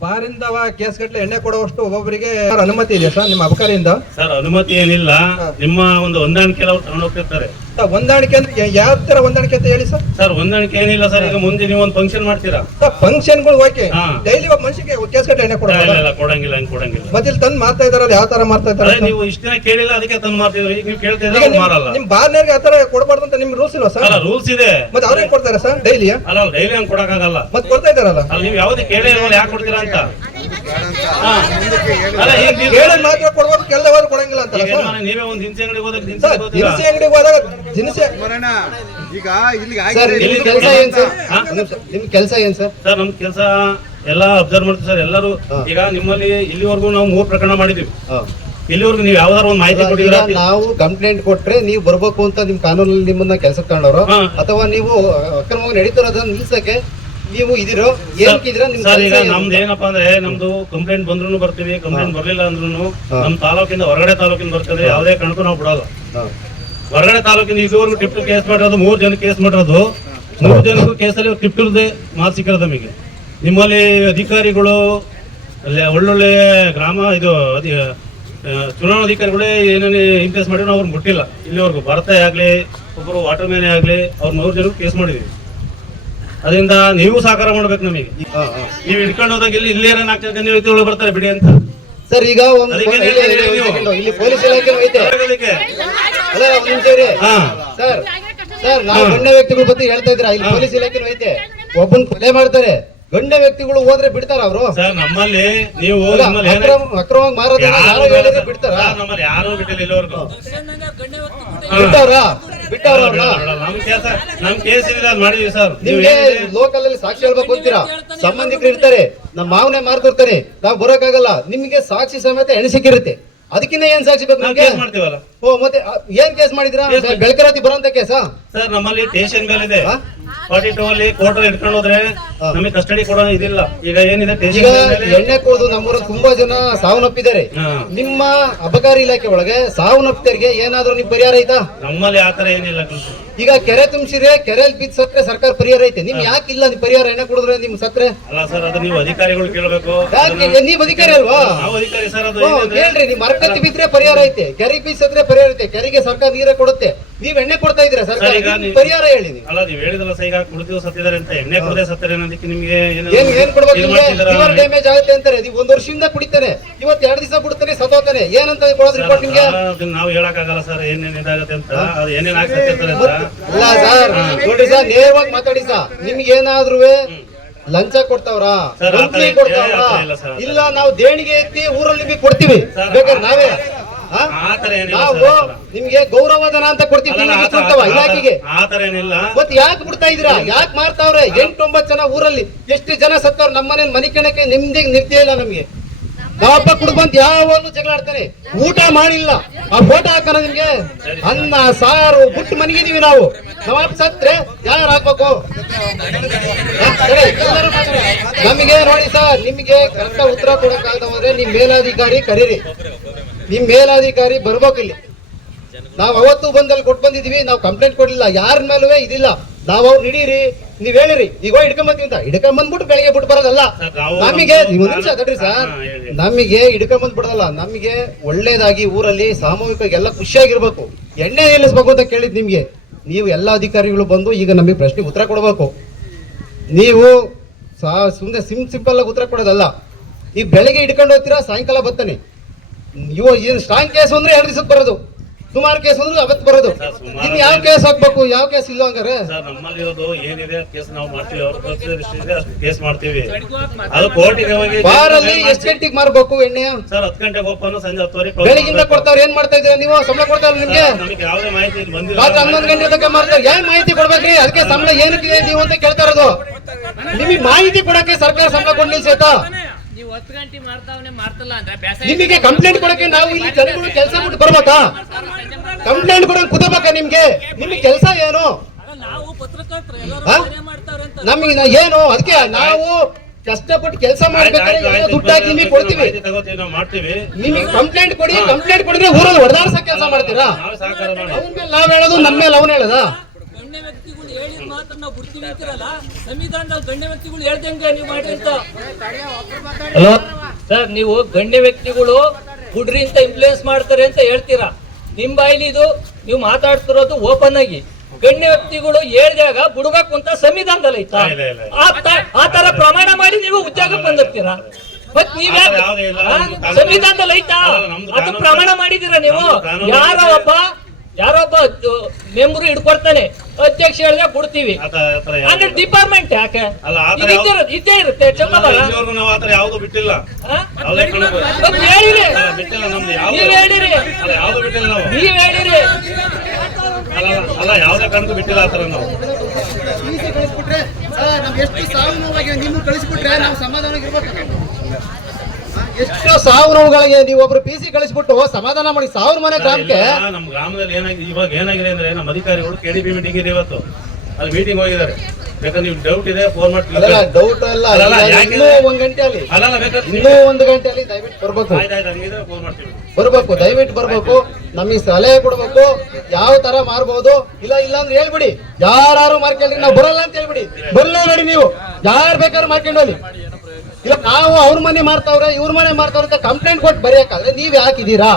ಬಾರಿಂದವ case ಗಟ್ಟಲೆ ಎಣ್ಣೆ ಕೊಡುವಷ್ಟು ಒಬ್ಬೊಬ್ಬರಿಗೆ ಅನುಮತಿ ಇದೆ ಸರ್ ನಿಮ್ಮ ಅಬಕಾರಿಯಿಂದ? ಸರ್ ಅನುಮತಿ ಏನಿಲ್ಲ. ನಿಮ್ಮ ಒಂದು ಹೊಂದಾಣಿಕೆ ಅವ್ರು ತಗೊಂಡು ಹೋಗ್ತಿರ್ತಾರೆ ಸರ್, ಹೊಂದಾಣಿಕೆ ಅಂದ್ರೆ ಯಾವ ತರ ಹೊಂದಾಣಿಕೆ ಅಂತ ಹೇಳಿ ಸರ್? ಸರ್ ಹೊಂದಾಣಿಕೆ ಏನಿಲ್ಲ ಸರ್ ಈಗ ಮುಂದೆ ನೀವು ಒಂದು ಫಂಕ್ಷನ್ ಮಾಡ್ತೀರಾ? ಸರ್ ಫಂಕ್ಷನ್ಗಳು ಓಕೆ. ಹಾ. ಡೈಲಿ ಒಬ್ಬ ಮನುಷ್ಯಗೆ ಕೇಸ್ ಗಟ್ಟಲೆ ಎಣ್ಣೆ ಇಲ್ಲ, ಕೊಡೋದು ಇಲ್ಲ ಕೊಡಂಗಿಲ್ಲ ಹಿಂಗ್ ಕೊಡಂಗಿಲ್ಲ. ಮತ್ತೆ ಇಲ್ಲಿ ತಂದು ಮಾಡ್ತಾ ಇದಾರಲ್ಲ ಯಾವ ತರ ಮಾಡ್ತಾ ಇದಾರೆ ಅದೇ ನೀವು ಇಷ್ಟ ದಿನ ಕೇಳಿಲ್ಲ ಅದಕ್ಕೆ ತಂದು ಮಾಡ್ತಿದ್ರು ಈಗ ನೀವು ಕೇಳ್ತಾ ಇದ್ರೆ ಮಾರಲ್ಲ. ನಿಮ್ ಬಾರ್ನರ್ಗೆ ಆ ತರ ಕೊಡಬಾರ್ದು ಅಂತ ನಿಮ್ ರೂಲ್ಸ್ ಇಲ್ವಾ ಸರ್? ಅಲ್ಲ ರೂಲ್ಸ್ ಇದೆ. ಮತ್ತೆ ಅವ್ರೇನ್ ಕೊಡ್ತಾರೆ ಸರ್ ಡೈಲಿ? ಅಲ್ಲ ಡೈಲಿ ಹಂಗ್ ಕೊಡಕ್ಕಾಗಲ್ಲ. ಮತ್ತೆ ಕೊಡ್ತಾ ಇದಾರಲ್ಲ ಅಲ್ಲ ನೀವು ಯಾವ್ದು ಕೇಳೇ ಯಾಕೆ ಕೊಡ್ತೀರಾ ಅಂತ. ಹಾ. ಅಲ್ಲ ಈಗ ಮಾತ್ರ ಕೊಡ್ಬೋದು ಕೆಲವರು ಕೊಡಂಗಿಲ್ಲ ಅಂತ ನೀವೇ ಒಂದು ದಿನಸಿ ಹೋದಾಗ ಅಂಗಡಿಗೆ ಹೋದಾಗ ದಿನಸಿ ಈಗ ಇಲ್ಲಿಗೆ ನಿಮ್ ಕೆಲಸ ಏನ್ ಸರ್? ನಿಮ್ ಕೆಲಸ ಏನ್ ಸರ್? ಸರ್ ನಮ್ ಕೆಲಸ ಎಲ್ಲಾ ಅಬ್ಸರ್ವ್ ಮಾಡ್ತೀವಿ ಸರ್ ಎಲ್ಲರೂ. ಈಗ ನಿಮ್ಮಲ್ಲಿ ಇಲ್ಲಿವರೆಗೂ ನಾವು ಮೂರು ಪ್ರಕರಣ ಮಾಡಿದೀವಿ. ಇಲ್ಲಿವರೆಗೂ ನೀವು ಯಾವ್ದಾದ್ರು ಒಂದು ಮಾಹಿತಿ ಈಗ ನಾವು ಕಂಪ್ಲೇಂಟ್ ಕೊಟ್ರೆ ನೀವು ಬರ್ಬೇಕು ಅಂತ ನಿಮ್ ಕಾನೂನಲ್ಲಿ ನಿಮ್ಮನ್ನ ಕೆಲಸ ತಗೊಂಡವ್ರು. ಅಥವಾ ನೀವು ಅಕ್ರಮವಾಗಿ ನಡೀತಿರೋದನ್ನ ನಿಲ್ಸಕ್ಕೆ ನೀವು ಇದಿರೋ ಸರ್ ಈಗ ನಮ್ದು ಏನಪ್ಪಾ ಅಂದ್ರೆ ನಮ್ದು ಕಂಪ್ಲೇಂಟ್ ಬಂದ್ರು ಬರ್ತೀವಿ ಕಂಪ್ಲೇಂಟ್ ಬರ್ಲಿಲ್ಲ ಅಂದ್ರೂ. ನಮ್ ತಾಲೂಕಿಂದ ಹೊರಗಡೆ ತಾಲೂಕಿಂದ ಬರ್ತದೆ ಯಾವುದೇ ಕಾರಣಕ್ಕೂ ನಾವು ಬಿಡೋದು. ಹೊರಗಡೆ ತಾಲೂಕಿಂದ ಇದುವರೆಗೂ ಟಿಪ್ಟು ಕೇಸ್ ಮಾಡಿರೋದು ಮೂರ್ ಜನ ಕೇಸ್ ಮಾಡಿರೋದು. ಮೂರ್ ಜನಕ್ಕೂ ಕೇಸಲ್ಲಿ ಟಿಪ್ಟುದೇ ಮಾತು ಸಿಕ್ಕಿರೋದು ನಮಗೆ. ನಿಮ್ಮಲ್ಲಿ ಅಧಿಕಾರಿಗಳು ಅಲ್ಲೇ ಒಳ್ಳೊಳ್ಳೆ ಗ್ರಾಮ ಇದು ಅಧಿ ಚುನಾವಣಾ ಅಧಿಕಾರಿಗಳೇ ಏನೇನು ಇಂಪ್ಲೇಸ್ ಮಾಡಿದ್ರು ಅವ್ರನ್ನ ಮುಟ್ಟಿಲ್ಲ. ಇಲ್ಲಿವರೆಗೂ ಭರತ ಆಗ್ಲಿ ಒಬ್ಬರು ವಾಟರ್ ಮ್ಯಾನೇ ಆಗ್ಲಿ ಅವ್ರ ಮೂರು ಜನಕ್ಕೂ ಕೇಸ್ ಮಾಡಿದೀವಿ ಅದರಿಂದ ನೀವು ಸಹಕಾರ ಮಾಡ್ಬೇಕು ನಮಗೆ. ನೀವು ಇಟ್ಕೊಂಡು ಹೋದಾಗ ಇಲ್ಲಿ ಇಲ್ಲಿ ನಾಲ್ಕು ಜನ ವ್ಯಕ್ತಿಗಳು ಬರ್ತಾರೆ ಬಿಡಿ ಅಂತ. ಸರ್ ಈಗ ಒಂದು ಇಲ್ಲಿ- ಪೊಲೀಸ್ ಇಲಾಖೆ ಐತೆ ಅಲ್ಲ ಒಂದ್ ನಿಮಿಷ. ಹಾ. ಸರ್ ಸರ್ ನಾವು. ಗಣ್ಯ ವ್ಯಕ್ತಿಗಳ ಬಗ್ಗೆ ಹೇಳ್ತಾ ಇದ್ರ ಇಲ್ಲಿ ಪೊಲೀಸ್ ಇಲಾಖೆ ಐತೆ. ಒಬ್ಬನ್ ಕೊಲೆ ಮಾಡ್ತಾರೆ. ಗಂಡ ವ್ಯಕ್ತಿಗಳು ಹೋದ್ರೆ ಬಿಡ್ತಾರ ಅವರು? ಸರ್ ನಮ್ಮಲ್ಲಿ ನೀವು ಏನೇ- ಅಕ್ರಮವಾಗಿ ಮಾರೋದ್ರೆ ಯಾರು ಹೇಳಿದ್ರೆ ಬಿಡ್ತಾರ? ನಮ್ಮಲ್ಲಿ ಯಾರು ಬಿಟ್ಟಿಲ್ಲ ಇಲ್ಲಿವರೆಗೂ. ಬಿಡ್ತಾರ? ನಮ್ ಕೇಸ ನಮ್ ಕೇಸ್ ಇದೆ ಅದ್ ಮಾಡಿದೀವಿ ಸರ್. ನಿಮ್ಗೆ ಲೋಕಲ್ ಅಲ್ಲಿ ಸಾಕ್ಷಿ ಹೇಳ್ಬೇಕು ಅಂತೀರಾ? ಸಂಬಂಧಿಕರು ಇರ್ತಾರೆ ನಮ್ಮ ಮಾವನೇ ಮಾರ್ತಿರ್ತಾರೆ ನಾವು ಬರೋಕ್ಕಾಗಲ್ಲ. ನಿಮ್ಗೆ ಸಾಕ್ಷಿ ಸಮೇತ ಎಣಸಿಕ್ಕಿರುತ್ತೆ ಅದಕ್ಕಿಂತ ಏನ್ ಸಾಕ್ಷಿ ಬೇಕು ನಾವು ಕೇಸ್ ಮಾಡ್ತೀವಲ್ಲ? ಓ ಮತ್ತೆ ಆ, ಏನ್ ಕೇಸ್ ಮಾಡಿದ್ರಾ ಬೆಳಕರಾತಿ ಬರೋಂತ ಕೇಸ ಸರ್ ನಮ್ಮಲ್ಲಿ ಸ್ಟೇಷನ್ ಮೇಲೆ ಇದೆ. ಹಾ? ಫಾರ್ಟಿ ಟೂ ಅಲ್ಲಿ ಕೋರ್ಟ್ ಇಟ್ಕೊಂಡು ಹೋದ್ರೆ ಹಾ. ನಮಗೆ ಕಸ್ಟಡಿ ಕೊಡೋ ಇದಿಲ್ಲ. ಈಗ ಏನಿದೆ ಈಗ ಸ್ಟೇಷನ್ ಎಣ್ಣೆ ಕುಡಿದು ನಮ್ಮೂರ ತುಂಬಾ ಜನ ಸಾವನ್ನಪ್ಪಿದ್ದಾರೆ. ಹಾ. ನಿಮ್ಮ ಅಬಕಾರಿ ಇಲಾಖೆ ಒಳಗೆ ಸಾವನ್ನಪ್ಪಿದರಿಗೆ ಏನಾದ್ರೂ ನಿಮ್ ಪರಿಹಾರ ಐತಾ ನಮ್ಮಲ್ಲಿ ಆತರ ಏನಿಲ್ಲ ಕಣ್ರೀ. ಈಗ ಕೆರೆ ತುಂಬಿಸಿದ್ರೆ ಕೆರೆಯಲ್ಲಿ ಬಿದ್ದ ಸಕ್ಕರೆ ಸರ್ಕಾರ ಪರಿಹಾರ ಐತೆ. ನಿಮ್ ಯಾಕೆ ಇಲ್ಲ ನಿಮ್ ಪರಿಹಾರ ಎಣ್ಣೆ ಕುಡಿದ್ರೆ ನಿಮ್ ಸಕ್ಕರೆ? ಅಲ್ಲ ಸರ್ ಅದು ನೀವು ಅಧಿಕಾರಿಗಳು ಕೇಳಬೇಕು. ಯಾಕೆ? ನೀವ್ ಅಧಿಕಾರಿ ಅಲ್ವಾ? ನಾವು ಅಧಿಕಾರಿ ಸರ್ ಅದು ಕೇಳ್ರಿ ನಿಮ್ ಮರಕತ್ತಿ ಬಿದ್ರೆ ಪರಿಹಾರ ಐತೆ. ಕೆರೆಗೆ ಬೀಸದ್ರೆ ಪರಿಹಾರ ಇರುತ್ತೆ. ಕೆರೆಗೆ ಸರ್ಕಾರ ನೀರೇ ಕೊಡುತ್ತೆ. ನೀವ್ ಎಣ್ಣೆ ಕೊಡ್ತಾ ಇದ್ದೀರಾ ಸರ್ಕಾರ? ಪರಿಹಾರ ಹೇಳಿ ಅಲ್ಲ ನೀವು ಹೇಳಿದಲ್ಲ ಸರ್ ಈಗ ಕುಡಿದು ಸತ್ತಿದ್ದಾರೆ ಅಂತ. ಎಣ್ಣೆ ಕೊಡದೆ ಸತ್ತಾರೆ ಅನ್ನೋದಕ್ಕೆ ನಿಮ್ಗೆ ಏನ್ ಏನ್ ಕೊಡ್ಬೇಕು ನಿಮ್ಗೆ? ಲಿವರ್ ಡ್ಯಾಮೇಜ್ ಆಗುತ್ತೆ ಅಂತಾರೆ. ನೀವು ಒಂದ್ ವರ್ಷದಿಂದ ಕುಡಿತಾನೆ. ಇವತ್ತು ಎರಡ್ ದಿವಸ ಬಿಡ್ತಾನೆ ಸತ್ತೋತಾನೆ ಏನಂತ ಕೊಡೋದು ರಿಪೋರ್ಟ್ ನಿಮ್ಗೆ? ನಾವು ಹೇಳಕ್ಕಾಗಲ್ಲ ಸರ್. ಏನೇನ್ ಇದಾಗುತ್ತೆ ಅಂತ. ಅದು ಏನೇನ್ ಅಂತ ಅಲ್ಲ ಸರ್ ನೋಡಿ ಸರ್ ನೇರವಾಗಿ ಮಾತಾಡಿ ಸರ್. ನಿಮ್ಗೆ ಏನಾದ್ರೂ ಲಂಚ ಕೊಡ್ತಾವ್ರ? ಕೊಡ್ತಾವ್ರ? ಇಲ್ಲ ನಾವು ದೇಣಿಗೆ ಎತ್ತಿ ಊರಲ್ಲಿ ಕೊಡ್ತೀವಿ. ಬೇಕಾದ್ರೆ ನಾವೇ ನಾವು. ನಿಮ್ಗೆ ಗೌರವಧನ ಅಂತ ಕೊಡ್ತೀವಿ ಇಲಾಖೆಗೆ. ಆ ಏನಿಲ್ಲ. ಮತ್ ಯಾಕೆ ಬಿಡ್ತಾ ಇದೀರಾ ಯಾಕೆ ಮಾರ್ತಾವ್ರೆ? ಎಂಟೊಂಬತ್ ಜನ ಊರಲ್ಲಿ ಎಷ್ಟು ಜನ ಸತ್ತವ್ರು? ನಮ್ಮನೆ ಮನೆ ಕಣಕ್ಕೆ ನಿಮ್ದೇ ನಿರ್ದೇ ಇಲ್ಲ ನಮ್ಗೆ. ನಾವಪ್ಪ ಕುಡ್ಕೊಂತ ಯಾವಾಗಲೂ ಜಗಳ ಆಡ್ತಾನೆ ಊಟ ಮಾಡಿಲ್ಲ. ಆ ಫೋಟೋ ಹಾಕೋಣ ನಿಮ್ಗೆ? ಅನ್ನ ಸಾರು ಬಿಟ್ಟು ಮನಿಗಿದೀವಿ ನಾವು. ನಾವಪ್ಪ ಸತ್ರೆ ಯಾರು ಹಾಕ್ಬೇಕು. ನಮಗೆ ನೋಡಿ ಸರ್ ನಿಮ್ಗೆ ಕರೆಕ್ಟ್ ಉತ್ತರ ಕೊಡಕ್ಕಾಗದ ಹೋದ್ರೆ ನಿಮ್ ಮೇಲಾಧಿಕಾರಿ ಕರೀರಿ. ನಿಮ್ ಮೇಲಾಧಿಕಾರಿ ಬರ್ಬೇಕು ಇಲ್ಲಿ. ನಾವ್ ಅವತ್ತು ಬಂದಲ್ಲಿ ಕೊಟ್ಟು ಬಂದಿದೀವಿ ನಾವು ಕಂಪ್ಲೇಂಟ್ ಕೊಡ್ಲಿಲ್ಲ. ಯಾರ ಮೇಲೂ ಇದಿಲ್ಲ. ನಾವ್ ಅವ್ರು ಹಿಡೀರಿ. ನೀವ್ ಹೇಳಿರಿ. ಈಗ ಹೋಗಿ ಹಿಡ್ಕೊಂಬಂತೀವಿ ಅಂತ. ಹಿಡ್ಕೊಂಬಂದ್ಬಿಟ್ಟು ಬೆಳಗ್ಗೆ ಬಿಟ್ಟು ಬರೋದಲ್ಲ. ನಮಗೆ ನಿಮ್ಮ ಒಂದ್ ನಿಮಿಷ ತಡ್ರಿ ಸರ್. ನಮಗೆ ಹಿಡ್ಕೊಂಬಂದ್ ಬಿಡೋದಲ್ಲ. ನಮಗೆ ಒಳ್ಳೇದಾಗಿ ಊರಲ್ಲಿ ಸಾಮೂಹಿಕವಾಗಿ ಎಲ್ಲ ಖುಷಿಯಾಗಿರ್ಬೇಕು. ಎಣ್ಣೆ ನಿಲ್ಲಿಸ್ಬೇಕು ಅಂತ ಕೇಳಿದ್ ನಿಮ್ಗೆ. ನೀವು ಎಲ್ಲ ಅಧಿಕಾರಿಗಳು ಬಂದು ಈಗ ನಮಗೆ ಪ್ರಶ್ನೆಗೆ ಉತ್ತರ ಕೊಡಬೇಕು. ನೀವು ಸುಮ್ಮನೆ ಸಿಮ್ ಸಿಂಪಲ್ ಆಗಿ ಉತ್ತರ ಕೊಡೋದಲ್ಲ. ಈ ಬೆಳಗ್ಗೆ ಹಿಡ್ಕೊಂಡು ಹೋಗ್ತೀರಾ ಸಾಯಂಕಾಲ ಬರ್ತಾನೆ. ಇವ ಏನು ಸ್ಟ್ರಾಂಗ್ ಕೇಸ್ ಅಂದ್ರೆ ಎರಡು ದಿವಸಕ್ಕೆ ಬರೋದು. ಸುಮಾರು ಕೇಸ್ ಅಂದ್ರೆ ಅವತ್ತು ಬರೋದು. ಸುಮಾರು ಯಾವ ಕೇಸ್ ಹಾಕ್ಬೇಕು ಯಾವ ಕೇಸ್ ಇಲ್ಲ ಹಂಗಾರೆ? ಸರ್ ನಮ್ಮಲ್ಲಿ ಇರೋದು ಏನಿದೆ ಕೇಸ್ ನಾವು ಮಾಡ್ತೀವಿ. ಅವ್ರ ಕೇಸ್ ಮಾಡ್ತೀವಿ. ಅದು ಕೋರ್ಟ್ ಬಾರಲ್ಲಿ ಎಷ್ಟು ಗಂಟೆಗೆ ಮಾರ್ಬೇಕು ಎಣ್ಣೆ ಸರ್ ಹತ್ತು ಗಂಟೆಗೆ ಓಪನ್ ಸಂಜೆ ಹತ್ತುವರೆ ಬೆಳಗಿಂದ ಕೊಡ್ತಾವ್ರ ಏನ್ ಮಾಡ್ತಾ ಇದ್ರೆ ನೀವು? ಸಂಬಳ ಕೊಡ್ತಾವ್ರ ನಿಮ್ಗೆ? ನಮಗೆ ಯಾವುದೇ ಮಾಹಿತಿ ಬಂದಿಲ್ಲ. ರಾತ್ರಿ ಹನ್ನೊಂದು ಗಂಟೆ ತನಕ ಮಾಡ್ತಾರೆ ಏನ್ ಮಾಹಿತಿ ಕೊಡ್ಬೇಕ್ರಿ? ಅದಕ್ಕೆ ಸಂಬಳ ಏನಕ್ಕಿದೆ ನೀವು ಅಂತ ಕೇಳ್ತಾ ಇರೋದು. ನಿಮಗೆ ಮಾಹಿತಿ ಕೊಡಕ್ಕೆ ಸರ್ಕಾರ ಸಂಬಳ ಕೊಡ್ಲಿ ಹತ್ತು ಗಂಟೆ ಮಾಡ್ತಾವನೆ ಮಾಡ್ತಲ್ಲ ಅಂದ್ರೆ ಬೇಸಾಯ ನಿಮಗೆ ಕಂಪ್ಲೇಂಟ್ ಕೊಡಕ್ಕೆ ನಾವು ಇಲ್ಲಿ ಜನಗಳು ಕೆಲಸ ಬಿಟ್ಟು ಬರ್ಬೇಕಾ? ಕಂಪ್ಲೇಂಟ್ ಕೊಡಕ್ ಕುದಬೇಕಾ ನಿಮ್ಗೆ? ನಿಮ್ಗೆ ಕೆಲಸ ಏನು? ನಾವು ಪತ್ರಕರ್ತರು ಎಲ್ಲರೂ? ಕಾರ್ಯ ಅಂತ ನಮಗೆ ಏನು? ಅದಕ್ಕೆ ನಾವು ಕಷ್ಟಪಟ್ಟು ಕೆಲಸ ಮಾಡ್ಬೇಕಾದ್ರೆ ದುಡ್ಡು ಹಾಕಿ ನಿಮಗೆ ಕೊಡ್ತೀವಿ. ನಿಮಗೆ ಕಂಪ್ಲೇಂಟ್ ಕೊಡಿ ಕಂಪ್ಲೇಂಟ್ ಕೊಡಿದ್ರೆ ಊರಲ್ಲಿ ಹೊಡೆದಾಡ್ಸ ಕೆಲಸ ಮಾಡ್ತೀರಾ? ನಾವು ಸಹಕಾರ ಮಾಡಿ ಅವನ ಮೇಲೆ ನಾವ್ ಹೇಳೋದು ನಮ್ಮ ಮೇಲೆ ಅವನ್ ಹೇಳದ? ಗಣ್ಯ ವ್ಯಕ್ತಿಗಳು ಹೇಳಿದ ಮಾತ್ರ ನಾವು ಬಿಡ್ತೀವಿ ಅಂತೀರಲ್ಲ? ಸಂವಿಧಾನದಲ್ಲಿ ಗಣ್ಯ ವ್ಯಕ್ತಿಗಳು ಹೇಳ್ದಂಗೆ ನೀವು ಮಾಡಿ ಅಂತ. ಹಲೋ? ಸರ್ ನೀವು ಗಣ್ಯ ವ್ಯಕ್ತಿಗಳು ಹುಡ್ರಿಂದ ಇನ್ಫ್ಲೂಯೆನ್ಸ್ ಮಾಡ್ತಾರೆ ಅಂತ ಹೇಳ್ತೀರಾ? ನಿಮ್ ಬಾಯಿಲಿ ಇದು ನೀವು ಮಾತಾಡ್ತಿರೋದು ಓಪನ್ ಆಗಿ. ಗಣ್ಯ ವ್ಯಕ್ತಿಗಳು ಹೇಳಿದಾಗ ಬಿಡ್ಬೇಕು ಅಂತ ಸಂವಿಧಾನದಲ್ಲಿ ಐತಾ. ಆ ತರ ಪ್ರಮಾಣ ಮಾಡಿ ನೀವು ಉದ್ಯೋಗ ಬಂದಿರ್ತೀರಾ? ಮತ್ ನೀವ್ ಸಂವಿಧಾನದಲ್ಲಿ ಐತಾ ಅದು ಪ್ರಮಾಣ ಮಾಡಿದೀರಾ ನೀವು? ನಮ್ದು ಕಾನೂನು ಮೆಂಬರ್ ಇಡ್ಕೊಡ್ತಾನೆ ಒಬ್ಬ ಯಾರೋ ಒಬ್ಬ ಮೆಂಬರು ಹಿಡ್ಕೊಡ್ತಾನೆ ಅಧ್ಯಕ್ಷ ಥರ ಯಾವ್ದು ಅಂದ್ರೆ ಡಿಪಾರ್ಟ್ಮೆಂಟ್ ಯಾಕೆ? ಇದ್ದೇ- ಇರುತ್ತೆ ಚೌಕಬಾರ ನಾವು ಆತರ ಯಾವ್ದು ಬಿಟ್ಟಿಲ್ಲ. ನೀವ್ ಹೇಳಿರಿ. ನಾವು. ನೀವ್ ಹೇಳಿರಿ. ಅಲ್ಲ ಯಾವ್ದೇ ಕಾರಣಕ್ಕೂ ಬಿಟ್ಟಿಲ್ಲ ಆತರ ನಾವು. ಕಳಿಸ್ಬಿಟ್ರೆ ಎಷ್ಟು ಸಾವು ನೋವಾಗಿ ನಿಮ್ಗೆ ಕಳಿಸ್ಬಿಟ್ರೆ ನಾವು ಸಮಾಧಾನವಾಗಿರ್ಬೇಕು ಎಷ್ಟು ಸಾವಿರ ನೋವುಗಳಿಗೆ ನೀವು ಒಬ್ರು ಪಿ ಸಿ ಕಳಿಸ್ಬಿಟ್ಟು ಸಮಾಧಾನ ಮಾಡಿ ಸಾವಿರ ಮನೆ ಗ್ರಾಮಕ್ಕೆ. ನಮ್ಮ ಗ್ರಾಮದಲ್ಲಿ ಏನಾಗಿದೆ ಇವಾಗ ಏನಾಗಿದೆ ಅಂದ್ರೆ ನಮ್ಮ ಅಧಿಕಾರಿಗಳು ಕೆಡಿಪಿ ಮೀಟಿಂಗ್ ಇದೆ ಇವತ್ತು. ಅಲ್ಲಿ ಮೀಟಿಂಗ್ ಹೋಗಿದ್ದಾರೆ. ಬೇಕಾದ್ರೆ ನೀವು ಡೌಟ್ ಇದೆ ಫೋನ್ ಅಲ್ಲ. ಮಾಡಿ ಡೌಟ್ ಅಲ್ಲ ಇನ್ನೂ ಒಂದ್ ಅಲ್ಲಲ್ಲ ಬೇಕಾದ್ರೆ ಇನ್ನೂ ಒಂದು ಗಂಟೆಯಲ್ಲಿ ದಯವಿಟ್ಟು ಬರ್ಬೇಕು. ಬರ್ಬೇಕು ದಯವಿಟ್ಟು ಬರ್ಬೇಕು. ನಮಗೆ ಸಲಹೆ ಕೊಡ್ಬೇಕು. ಯಾವ ತರ ಮಾರ್ಬೋದು? ಇಲ್ಲ ಇಲ್ಲ ಅಂದ್ರೆ ಹೇಳ್ಬಿಡಿ. ಯಾರು ಮಾರ್ಕೊಂಡ್ರಿ ನಾವು ಬರಲ್ಲ ಅಂತ ಹೇಳ್ಬಿಡಿ. ಬರ್ಲೇಬೇಡಿ ನೀವು. ಯಾರು ಬೇಕಾದ್ರೂ ಮಾರ್ಕೊಂಡು ಹೋಗ್ಲಿ. ಇಲ್ಲ ನಾವು ಅವ್ರ ಮನೆ ಮಾರ್ತವ್ರೆ ಇವ್ರ ಮನೆ ಮಾರ್ತವ್ರೆ ಅಂತ ಕಂಪ್ಲೇಂಟ್ ಕೊಟ್ಟು ಬರೆಯಕ್ಕಾದ್ರೆ ನೀವ್ ಯಾಕಿದ್ದೀರಾ